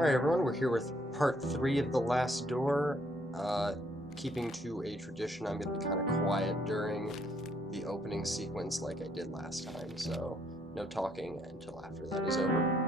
Alright everyone, we're here with part 3 of The Last Door. Keeping to a tradition, I'm going to be kind of quiet during the opening sequence like I did last time, so no talking until after that is over.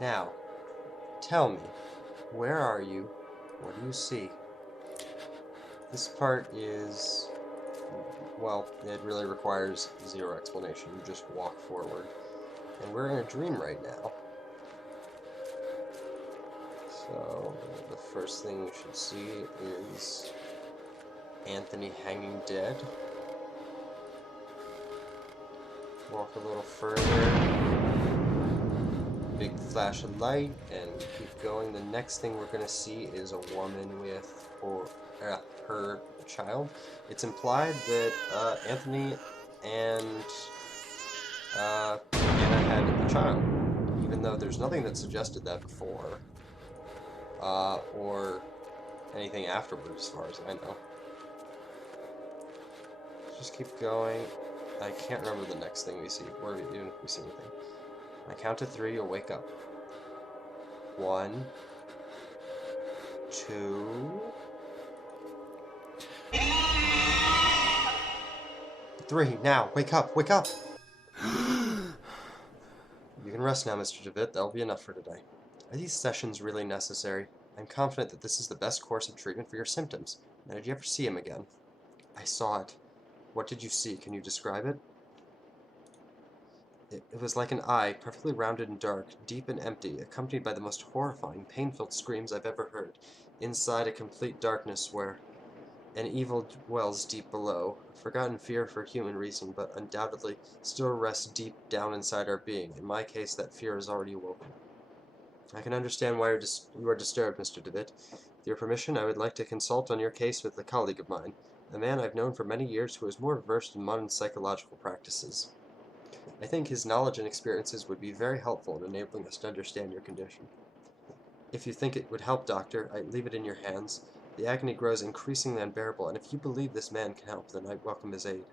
Now, tell me, where are you? What do you see? This part is, well, it really requires zero explanation. You just walk forward. And we're in a dream right now. So, the first thing you should see is Anthony hanging dead. Walk a little further. Big flash of light, and keep going. The next thing we're going to see is a woman with her child. It's implied that Anthony and Anna had a child, even though there's nothing that suggested that before, or anything afterwards, as far as I know. Just keep going. I can't remember the next thing we see, or even if we see anything. I count to 3, you'll wake up. 1, 2, 3. Now, wake up, wake up! You can rest now, Mr. Devitt. That'll be enough for today. Are these sessions really necessary? I'm confident that this is the best course of treatment for your symptoms. Now, did you ever see him again? I saw it. What did you see? Can you describe it? It was like an eye, perfectly rounded and dark, deep and empty, accompanied by the most horrifying, pain-filled screams I've ever heard. Inside a complete darkness where an evil dwells deep below, a forgotten fear for human reason, but undoubtedly still rests deep down inside our being. In my case, that fear is already awoken. I can understand why you are disturbed, Mr. Devitt. With your permission, I would like to consult on your case with a colleague of mine, a man I've known for many years who is more versed in modern psychological practices. I think his knowledge and experiences would be very helpful in enabling us to understand your condition. If you think it would help, Doctor, I leave it in your hands. The agony grows increasingly unbearable, and if you believe this man can help, then I welcome his aid.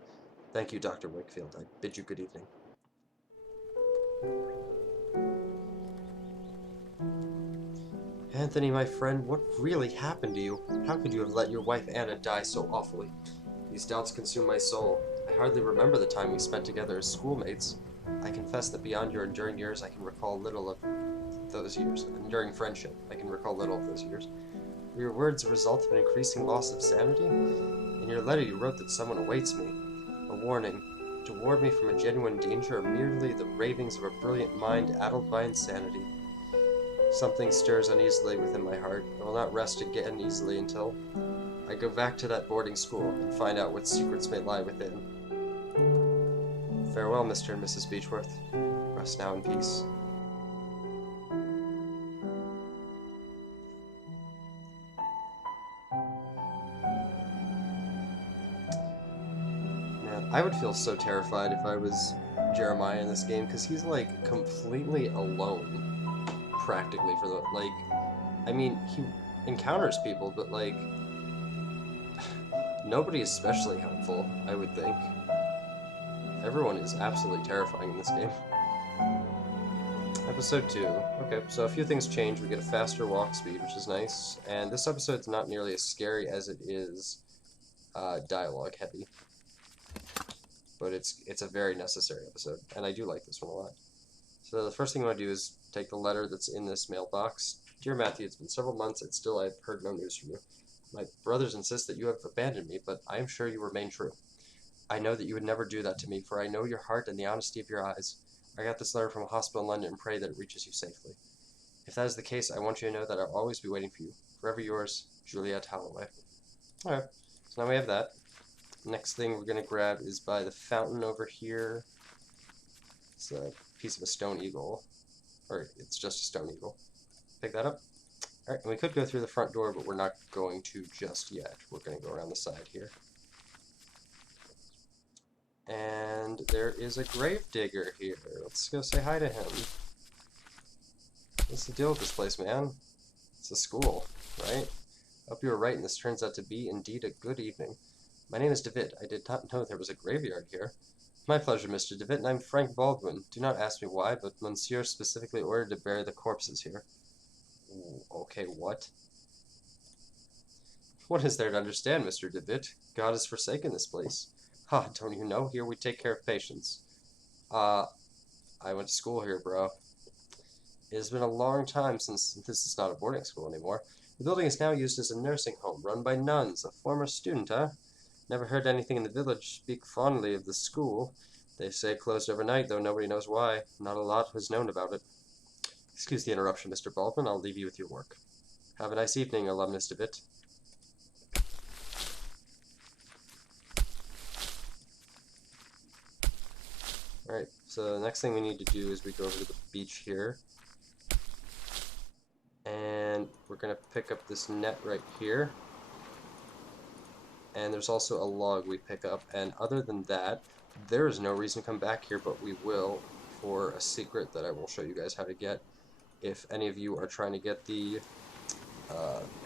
Thank you, Dr. Wakefield. I bid you good evening. Anthony, my friend, what really happened to you? How could you have let your wife Anna die so awfully? These doubts consume my soul. I hardly remember the time we spent together as schoolmates. I confess that beyond your enduring years, I can recall little of those years. Enduring friendship, I can recall little of those years. Were your words a result of an increasing loss of sanity? In your letter you wrote that someone awaits me. A warning. To ward me from a genuine danger are merely the ravings of a brilliant mind addled by insanity. Something stirs uneasily within my heart. I will not rest again easily until I go back to that boarding school and find out what secrets may lie within. Farewell, Mr. and Mrs. Beechworth. Rest now in peace. Man, I would feel so terrified if I was Jeremiah in this game, because he's, like, completely alone, practically, for the, like, I mean, he encounters people, but, like, Nobody is especially helpful, I would think. Everyone is absolutely terrifying in this game. Episode 2. Okay, so a few things change. We get a faster walk speed, which is nice. And this episode's not nearly as scary as it is dialogue heavy. But it's a very necessary episode, and I do like this one a lot. So the first thing I want to do is take the letter that's in this mailbox. Dear Matthew, it's been several months and still I've heard no news from you. My brothers insist that you have abandoned me, but I am sure you remain true. I know that you would never do that to me, for I know your heart and the honesty of your eyes. I got this letter from a hospital in London and pray that it reaches you safely. If that is the case, I want you to know that I'll always be waiting for you. Forever yours, Juliet Holloway. Alright, so now we have that. Next thing we're going to grab is by the fountain over here. It's a piece of a stone eagle. Or it's just a stone eagle. Pick that up. Alright, and we could go through the front door, but we're not going to just yet. We're going to go around the side here. And there is a gravedigger here. Let's go say hi to him. What's the deal with this place, man? It's a school, right? Hope you were right, and this turns out to be indeed a good evening. My name is Devitt. I did not know there was a graveyard here. My pleasure, Mr. Devitt, and I'm Frank Baldwin. Do not ask me why, but Monsieur specifically ordered to bury the corpses here. Ooh, okay, what? What is there to understand, Mr. Devitt? God has forsaken this place. Ha, don't you know? Here we take care of patients. I went to school here, bro. It has been a long time since this is not a boarding school anymore. The building is now used as a nursing home, run by nuns. A former student, huh? Never heard anything in the village speak fondly of the school. They say it closed overnight, though nobody knows why. Not a lot was known about it. Excuse the interruption, Mr. Baldwin. I'll leave you with your work. Have a nice evening, alumnus Devitt. Alright, so the next thing we need to do is we go over to the beach here. And we're going to pick up this net right here. And there's also a log we pick up. And other than that, there is no reason to come back here, but we will for a secret that I will show you guys how to get. If any of you are trying to get the,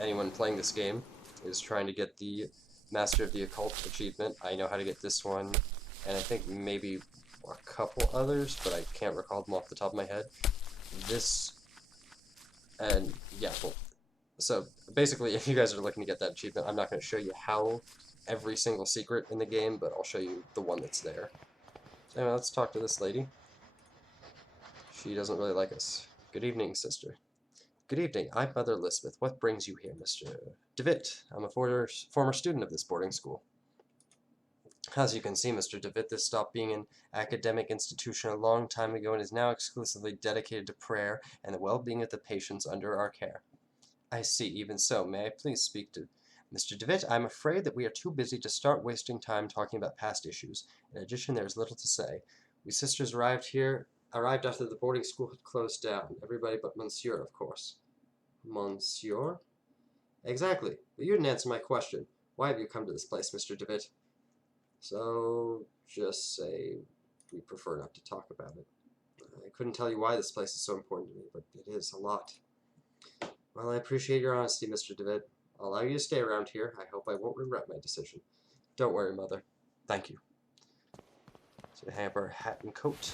anyone playing this game is trying to get the Master of the Occult achievement, I know how to get this one, and I think maybe a couple others, but I can't recall them off the top of my head. This, and yeah, well, so basically if you guys are looking to get that achievement, I'm not going to show you how every single secret in the game, but I'll show you the one that's there. So anyway, let's talk to this lady. She doesn't really like us. Good evening, sister. Good evening. I'm Mother Elizabeth. What brings you here, Mr. Devitt? I'm a former student of this boarding school. As you can see, Mr. Devitt, this stopped being an academic institution a long time ago and is now exclusively dedicated to prayer and the well-being of the patients under our care. I see. Even so, may I please speak to Mr. Devitt? I'm afraid that we are too busy to start wasting time talking about past issues. In addition, there is little to say. We sisters arrived after the boarding school had closed down. Everybody but Monsieur, of course. Monsieur? Exactly. But you didn't answer my question. Why have you come to this place, Mr. Devitt? So, just say we prefer not to talk about it. I couldn't tell you why this place is so important to me, but it is a lot. Well, I appreciate your honesty, Mr. Devitt. I'll allow you to stay around here. I hope I won't regret my decision. Don't worry, Mother. Thank you. So we hang up our hat and coat.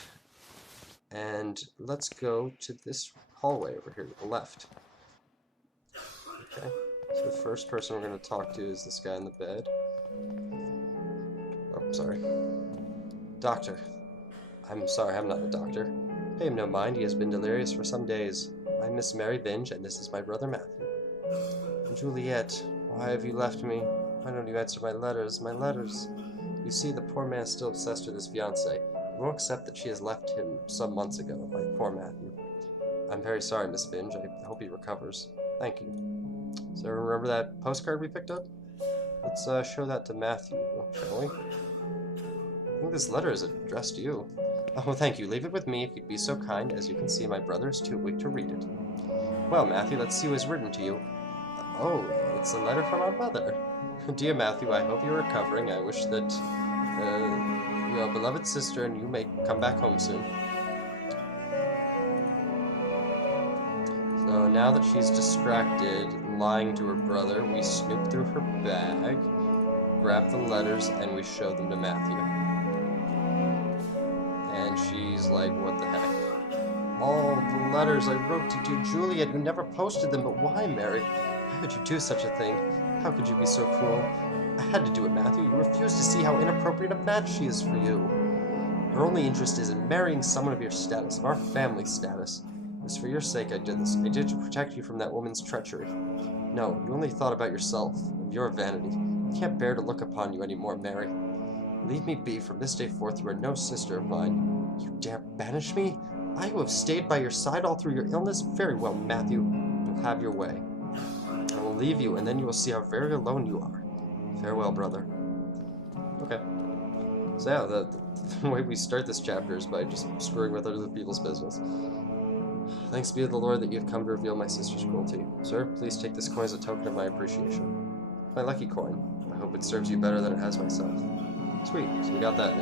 And let's go to this hallway over here to the left. Okay. So the first person we're going to talk to is this guy in the bed. Oh, sorry. Doctor. I'm sorry, I'm not a doctor. Pay him no mind, he has been delirious for some days. I'm Miss Mary Binge, and this is my brother Matthew. Juliet, why have you left me? Why don't you answer my letters? My letters. You see, the poor man is still obsessed with his fiancée. He won't accept that she has left him some months ago, my poor Matthew. I'm very sorry, Miss Binge. I hope he recovers. Thank you. So remember that postcard we picked up? Let's show that to Matthew, shall we? I think this letter is addressed to you. Oh, thank you. Leave it with me if you'd be so kind. As you can see, my brother is too weak to read it. Well, Matthew, let's see who has written to you. Oh, it's a letter from our mother. Dear Matthew, I hope you're recovering. I wish that your beloved sister and you may come back home soon. So now that she's distracted, lying to her brother, we snoop through her bag. grab the letters and we show them to Matthew. And she's like, what the heck? All the letters I wrote to dear Juliet, you never posted them, but why, Mary? Why would you do such a thing? How could you be so cruel? I had to do it, Matthew. You refused to see how inappropriate a match she is for you. Her only interest is in marrying someone of your status, of our family status. It was for your sake I did this. I did it to protect you from that woman's treachery. No, you only thought about yourself, of your vanity. I can't bear to look upon you anymore, Mary. Leave me be. From this day forth you are no sister of mine. You dare banish me? I who have stayed by your side all through your illness? Very well, Matthew. You'll have your way. I will leave you, and then you will see how very alone you are. Farewell, brother. Okay. So yeah, the way we start this chapter is by just screwing with other people's business. Thanks be to the Lord that you have come to reveal my sister's cruelty. Sir, please take this coin as a token of my appreciation. My lucky coin. I hope it serves you better than it has myself. Sweet, so we got that now.